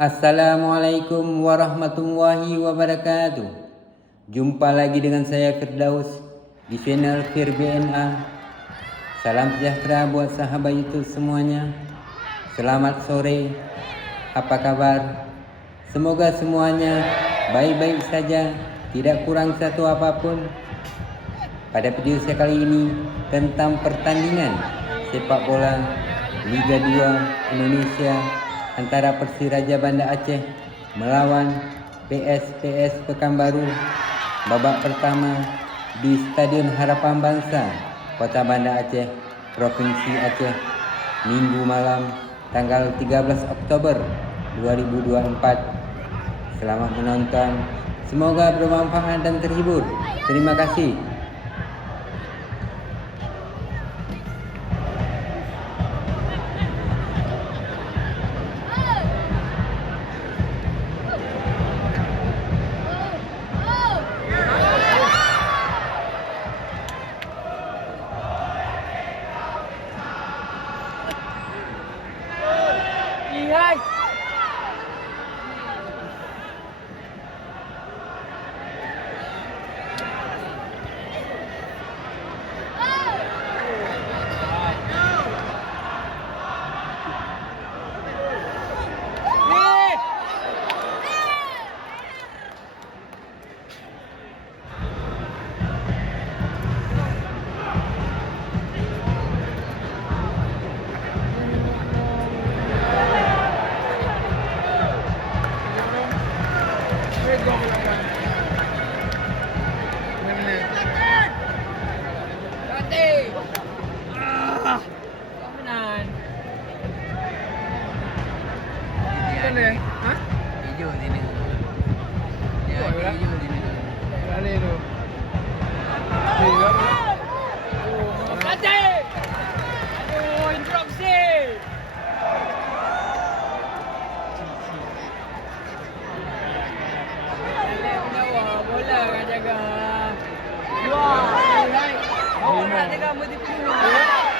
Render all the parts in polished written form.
Assalamualaikum warahmatullahi wabarakatuh. Jumpa lagi dengan saya Firdaus di channel FirBNA. Salam sejahtera buat sahabat YouTube semuanya. Selamat sore. Apa kabar? Semoga semuanya baik-baik saja, tidak kurang satu apapun. Pada video saya kali ini tentang pertandingan sepak bola Liga 2 Indonesia antara Persiraja Banda Aceh melawan PSPS Pekanbaru babak pertama di Stadion Harapan Bangsa, Kota Banda Aceh, Provinsi Aceh, Minggu malam tanggal 13 Oktober 2024. Selamat menonton, semoga bermanfaat dan terhibur. Terima kasih. Hijau sini. Ya, hijau sini. Kali tu. Kacau. Oh, interupsi. Bola kan jaga. Wah, hai. Oh, nak jaga mesti penuh.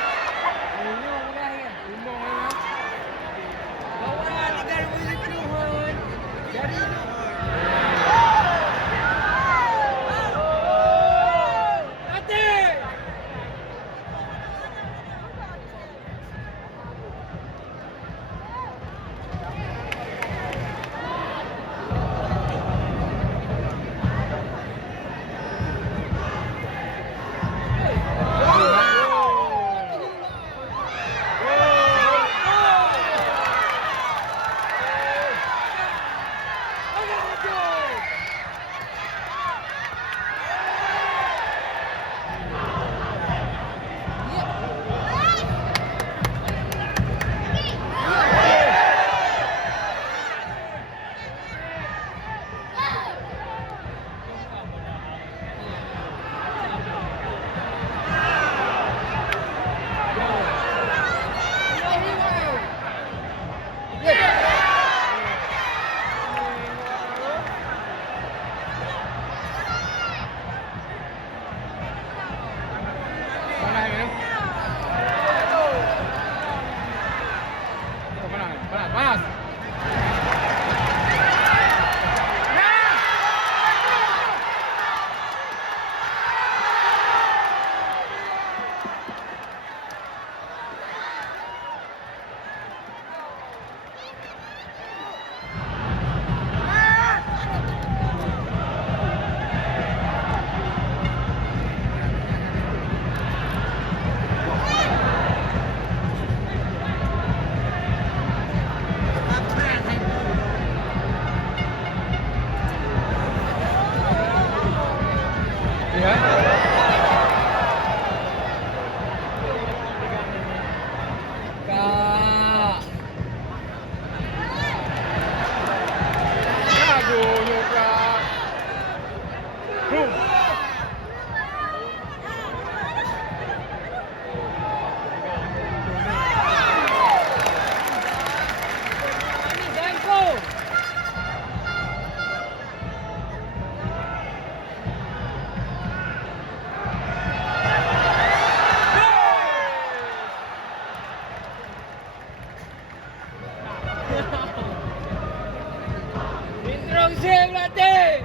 Bersih berlatih.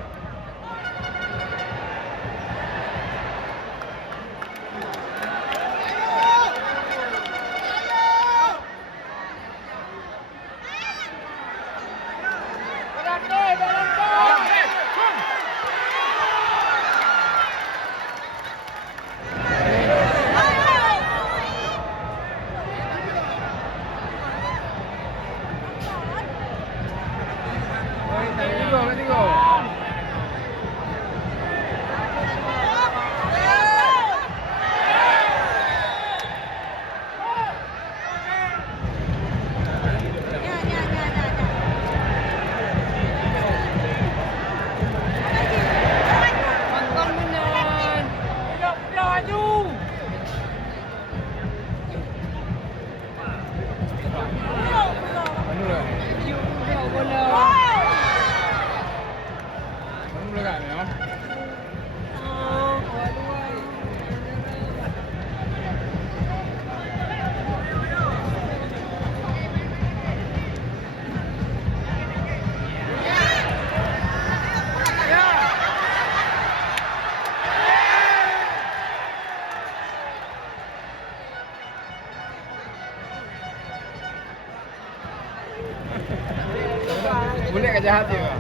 Boleh kat jahat dia.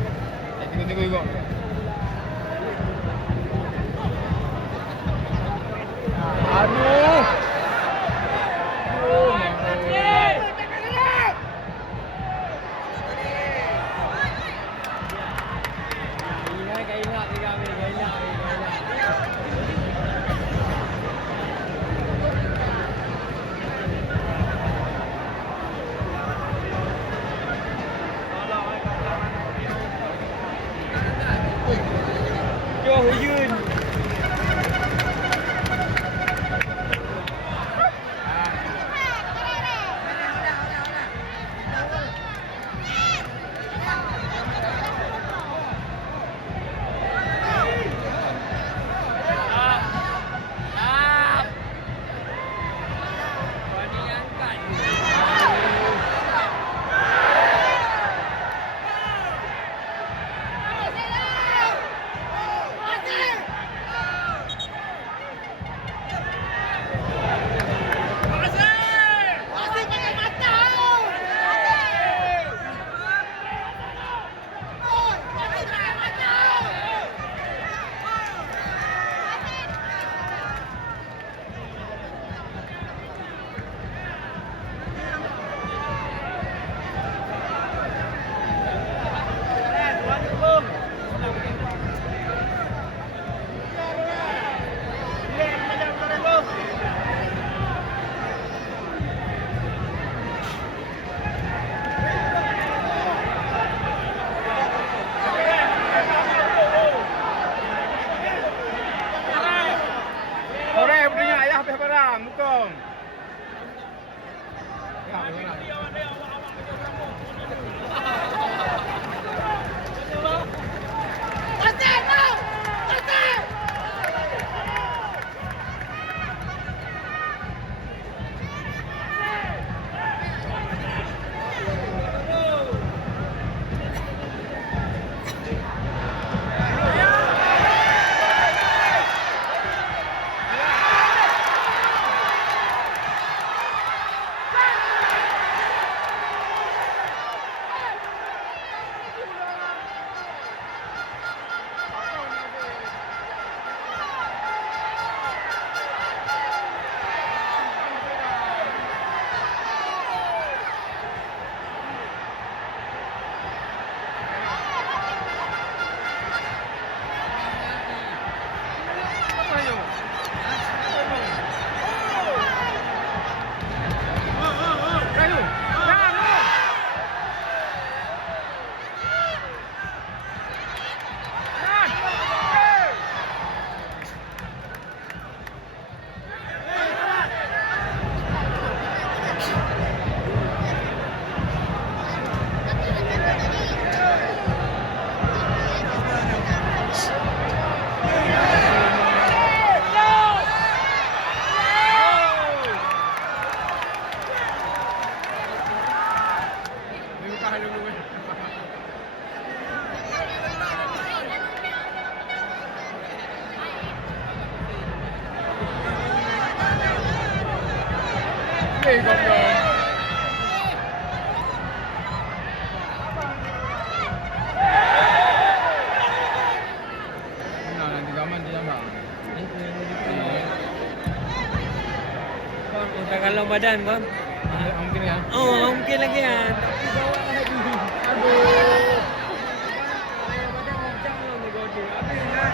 Tengok. Aduh. Cho Huy Dương. Habis kau belum. Nah, nanti gaman dia nampak. Kon, utak kalau badan kon. Mungkin kan? Oh, mungkin lagi kan. Tapi bawa lagi. Aduh. Badan macam mana ni kau tu? Habis kan?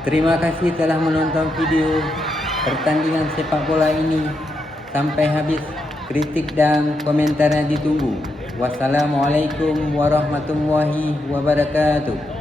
Terima kasih telah menonton video pertandingan sepak bola ini sampai habis. Kritik dan komentarnya ditunggu. Wassalamualaikum warahmatullahi wabarakatuh.